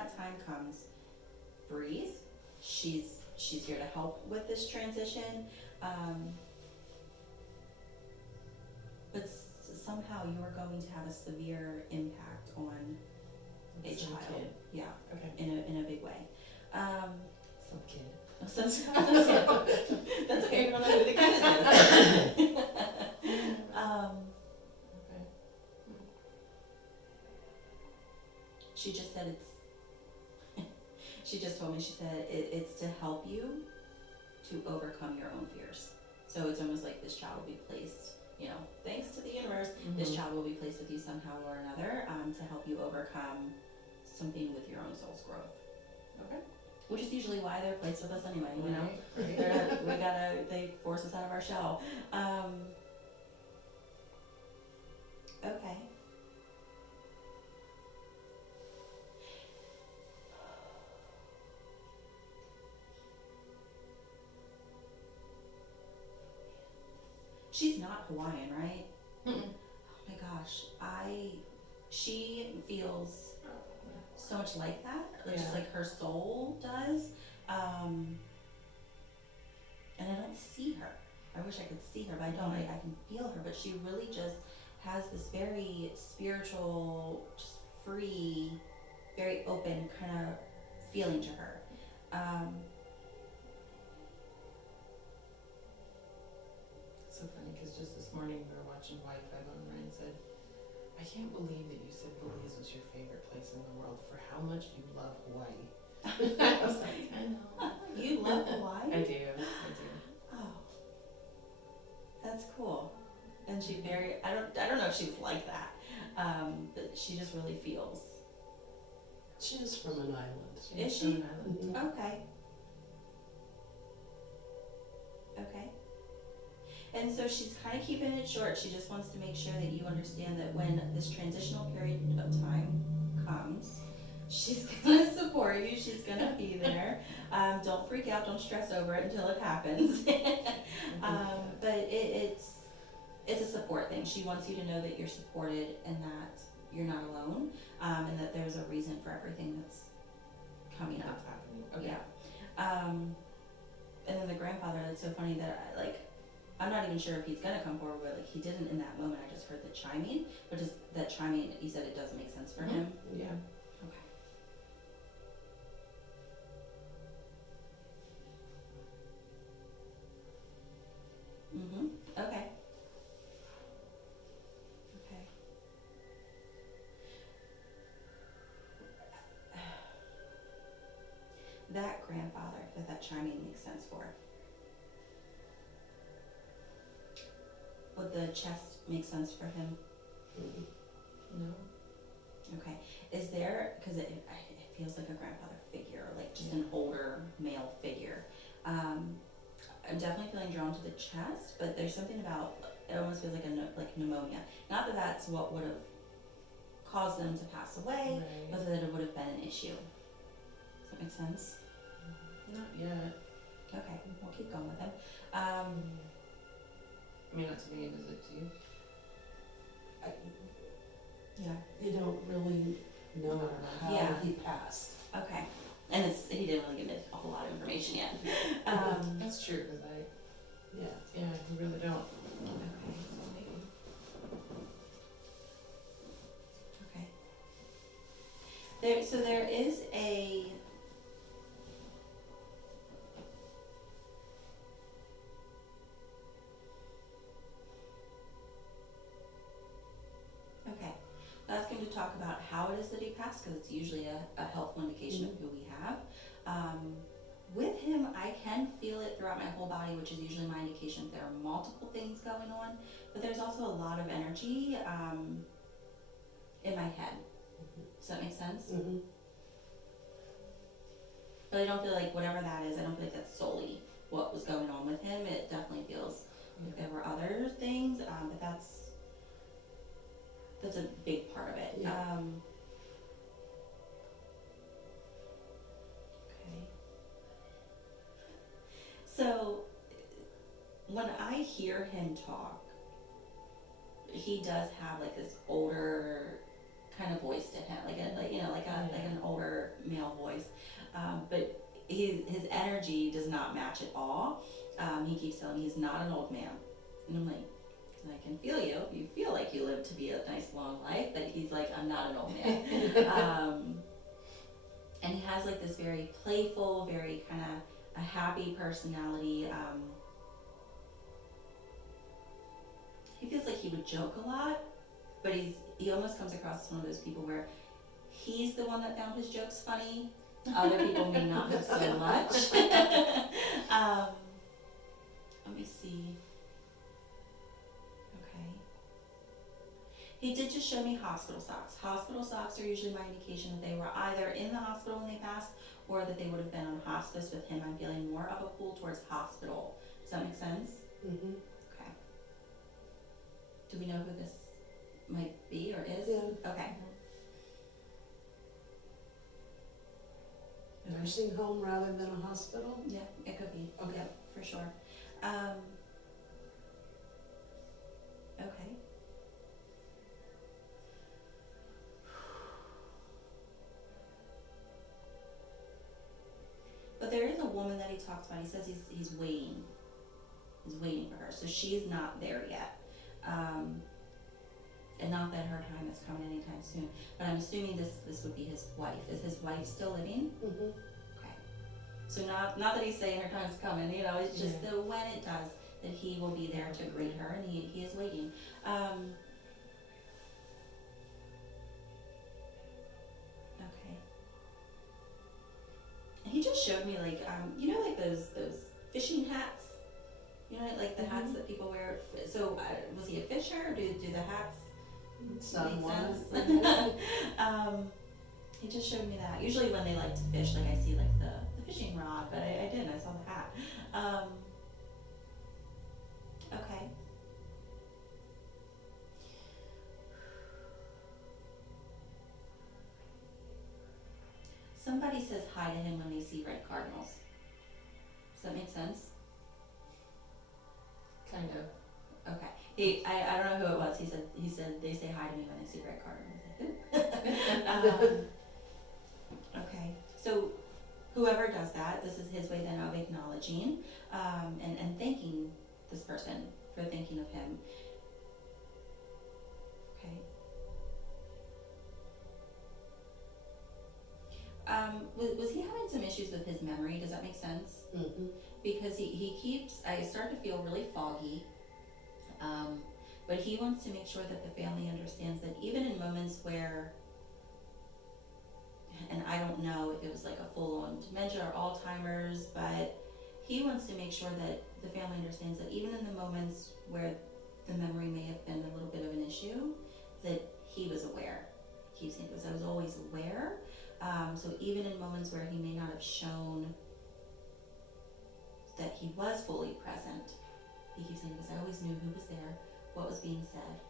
that time comes, breathe. She's here to help with this transition. But somehow you're going to have a severe impact on a Some child. kid. Yeah, Okay. in a big way. Some kid. That's okay. We don't know who the kid is. Okay. She just said she just told me, she said it's to help you to overcome your own fears. So it's almost like this child will be placed, thanks to the universe, this child will be placed with you somehow or another, to help you overcome something with your own soul's growth. Okay. Which is usually why they're placed with us anyway, Right. They force us out of our shell. Okay. She's not Hawaiian, right? Mm-mm. Oh my gosh, she feels so much like that, just Yeah. like her soul does. And I don't see her. I wish I could see her, but I don't. I can feel her, but she really just has this very spiritual, just free, very open kind of feeling to her. It's so funny because just this morning we were watching Wi-Fi and Ryan said, I can't believe that you said Belize was your favorite place in the world for how much you love Hawaii. I was like, I know. You love Hawaii? I do. Oh, that's cool. And she I don't know if she was like that, but she just really feels. She is from an island. Is From she? an island. Okay. Okay. And so she's kind of keeping it short. She just wants to make sure that you understand that when this transitional period of time comes, she's gonna support you. She's gonna be there. Don't freak out. Don't stress over it until it happens. But it's a support thing. She wants you to know that you're supported and that you're not alone, and that there's a reason for everything that's coming up. That's happening. Okay. Yeah. And then the grandfather, it's so funny that I'm not even sure if he's gonna come forward, but like he didn't in that moment. I just heard the chiming, but just that chiming, he said it does make sense for him. Yeah. Okay. Okay. Okay. That grandfather that chiming makes sense for. Would the chest make sense for him? No. Okay. Is there, because it feels like a grandfather figure, or like just an older male figure. I'm definitely feeling drawn to the chest, but there's something about, it almost feels like pneumonia. Not that that's what would have caused them to pass away, Right. but that it would have been an issue. Does that make sense? Not yet. Okay, we'll keep going with him. I mean, not to me, does it to you? Yeah. You don't really know how Yeah. he passed. Okay. And he didn't really give me a whole lot of information yet. That's true, because Yeah. you really don't. Okay. So there is a. Okay. That's going to talk about how it is that he passed, because it's usually a helpful indication of who we have. With him, I can feel it throughout my whole body, which is usually my indication that there are multiple things going on, but there's also a lot of energy in my head. Does that make sense? Mm-hmm. But I don't feel like whatever that is, I don't feel like that's solely what was going on with him. It definitely feels like there were other things, but that's a big part of it. Yeah. Okay. So when I hear him talk, he does have like this older kind of voice to him, like an older male his energy does not match at all. He keeps telling me he's not an old man, and I'm like, I can feel you. You feel like you live to be a nice long life, but he's like, I'm not an old man. And he has like this very playful, very kind of a happy personality. He feels like he would joke a lot, but he almost comes across as one of those people where he's the one that found his jokes funny. Other people may not have so much. Let me see. Okay. He did just show me hospital socks. Hospital socks are usually my indication that they were either in the hospital when they passed or that they would have been on hospice with him. I'm feeling more of a pull towards hospital. Does that make sense? Mm-hmm. Okay. Do we know who this might be or is? Yeah. Okay. Nursing home rather than a hospital? Yeah, it could be. Okay. Yep, for sure. Okay. But there is a woman that he talks about. He says he's waiting. He's waiting for her. So she's not there yet. And not that her time is coming anytime soon. But I'm assuming this would be his wife. Is his wife still living? Mm-hmm. Okay. So not that he's saying her time's coming, you know, it's just that when it does, that he will be there to greet her, and he is waiting. Okay. And he just showed me like you know, like those fishing hats. You know, like the hats that people wear. So was he a fisher? Or do the hats make Someone. sense? He just showed me that. Usually when they like to fish, like I see like the fishing rod, but I didn't. I saw the hat. Okay. Somebody says hi to him when they see red cardinals. Does that make sense? Kind of. Okay. I don't know who it was. He said they say hi to me when they see red cardinals. I said, who? Okay. So whoever does that, this is his way then of acknowledging and thanking this person for thinking of him. Okay. Was he having some issues with his memory? Does that make sense? Mm-hmm. Because he keeps, I start to feel really foggy, but he wants to make sure that the family understands that even in moments where, and I don't know if it was like a full-on dementia or Alzheimer's, but he wants to make sure that the family understands that even in the moments where the memory may have been a little bit of an issue, that he was aware. He keeps saying this, I was always aware. So even in moments where he may not have shown that he was fully present, he keeps saying this, I always knew who was there, what was being said.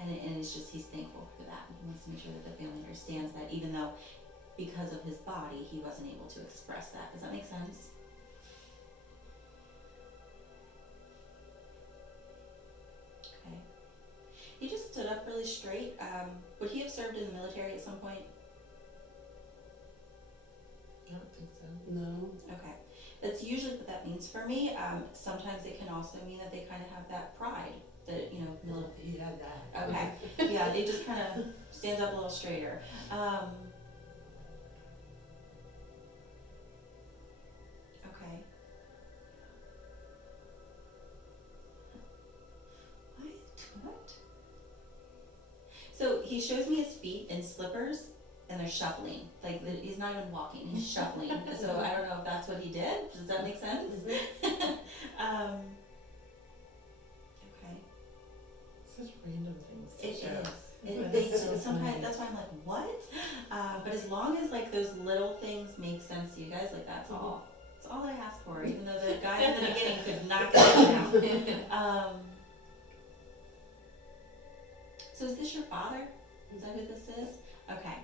And it's just, he's thankful for that. And he wants to make sure that the family understands that even though because of his body, he wasn't able to express that. Does that make sense? Okay. He just stood up really straight. Would he have served in the military at some point? I don't think so. No. Okay. That's usually what that means for me. Sometimes it can also mean that they kind of have that pride that, you know, No, he had that. okay. Yeah, they just kind of stands up a little straighter. Okay. What? So he shows me his feet in slippers, and they're shuffling. Like he's not even walking; he's shuffling. So I don't know if that's what he did. Does that make sense? Okay. Such random things to It show. is. That's so Sometimes funny. that's why I'm like, what? But as long as like those little things make sense to you guys, like that's all. That's all I ask for. Even though the guys in the beginning could not get it down. So is this your father? Is that who this is? Okay.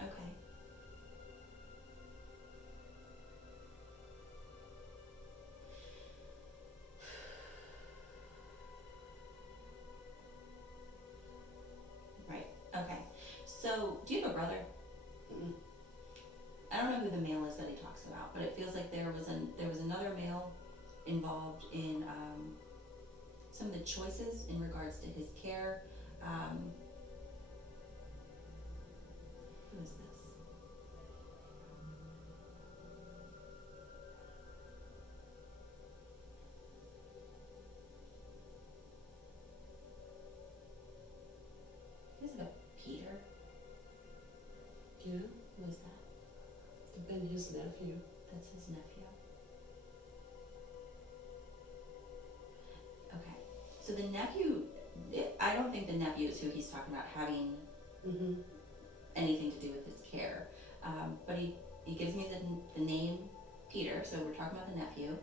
Okay. Right. Okay. So, do you have a brother? who the male is that he talks about, but it feels like there was another male involved in some of the choices in regards to his care. Who is this? Is it a Peter? Yeah, Who is that? have been his nephew. That's his nephew. Okay. So the nephew, I don't think the nephew is who he's talking about having Mm-hmm. anything to do with his care. But he gives me the name Peter, so we're talking about the nephew.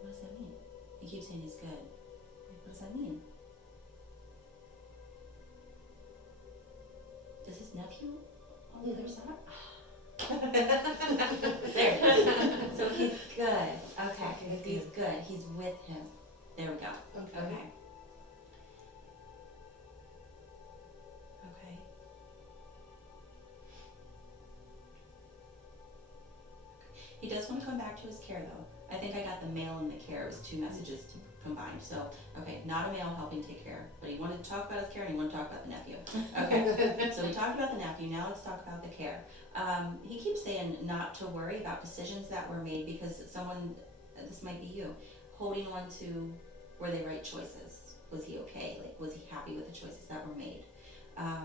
What does that mean? He keeps saying he's good. What does that mean? Does his nephew on the other side? There it is. So he's good. Okay. Okay, He's good. He's with him. There we go. Okay. Okay. Okay. He does want to come back to his care though. I think I got the male and the care. It was two messages combined. So, okay, not a male helping take care, but he wanted to talk about his care and he wanted to talk about the nephew. Okay, so we talked about the nephew. Now let's talk about the care. He keeps saying not to worry about decisions that were made because someone, this might be you, holding on to were they right choices? Was he okay? Like, was he happy with the choices that were made? I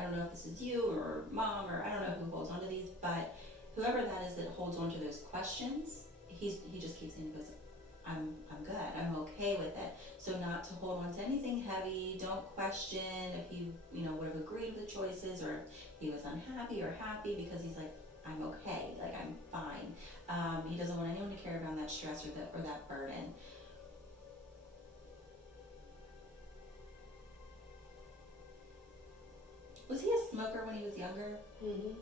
don't know if this is you or mom or I don't know who holds on to these, but whoever that is that holds on to those questions, he just keeps saying, he goes, I'm good, I'm okay with it. So not to hold on to anything heavy, don't question if he, would have agreed with the choices or if he was unhappy or happy because he's like, I'm okay, like I'm fine. He doesn't want anyone to carry around that stress or that burden. Was he a smoker when he was younger? Mm-hmm.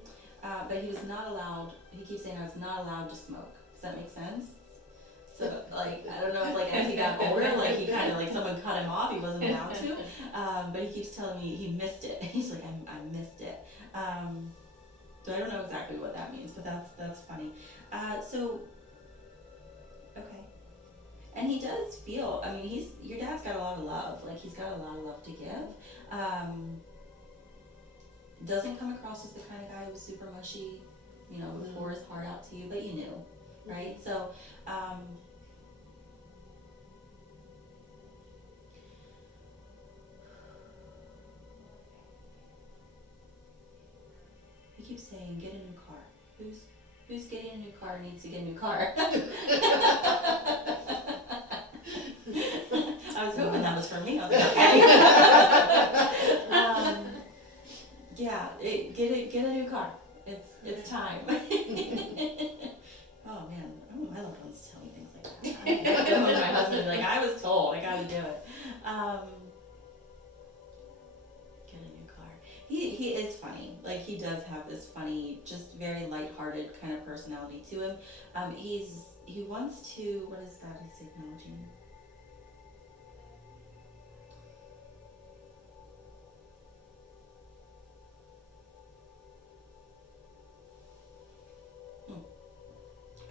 But he was not allowed, he keeps saying I was not allowed to smoke. Does that make sense? So, like, I don't know if, like, as he got older, like, he kind of, like, someone cut him off, he wasn't allowed to. But he keeps telling me he missed it. He's like, I missed it. So I don't know exactly what that means, but that's funny. Okay. And he does feel, I mean, your dad's got a lot of love. Like, he's got a lot of love to give. Doesn't come across as the kind of guy who's super mushy, would pour his heart out to you, but you knew, right? So, he keeps saying, get a new car. Who's getting a new car needs to get a new car? I was hoping that was for me. I was like, okay. Yeah, get a new car. It's time. Oh man, I want my loved ones to tell me things like that. I go home to my husband and be like, I was told, I gotta do it. Get a new car. He is funny. Like, he does have this funny, just very lighthearted kind of personality to him. He wants to, what is that he's acknowledging?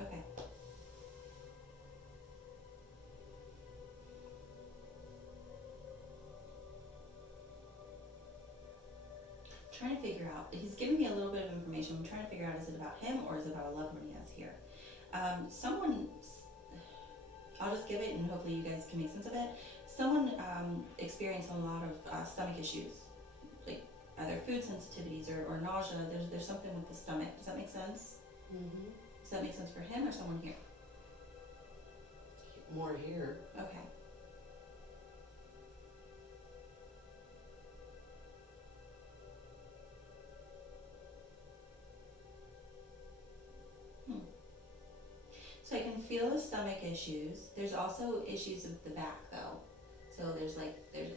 Okay. Trying to figure out, he's giving me a little bit of information. I'm trying to figure out, is it about him or is it about a loved one he has here? I'll just give it and hopefully you guys can make sense of it. Someone experienced a lot of stomach issues, like either food sensitivities or nausea. There's something with the stomach. Does that make sense? Mm-hmm. Does that make sense for him or someone here? More here. Okay. So I can feel the stomach issues. There's also issues with the back though. So there's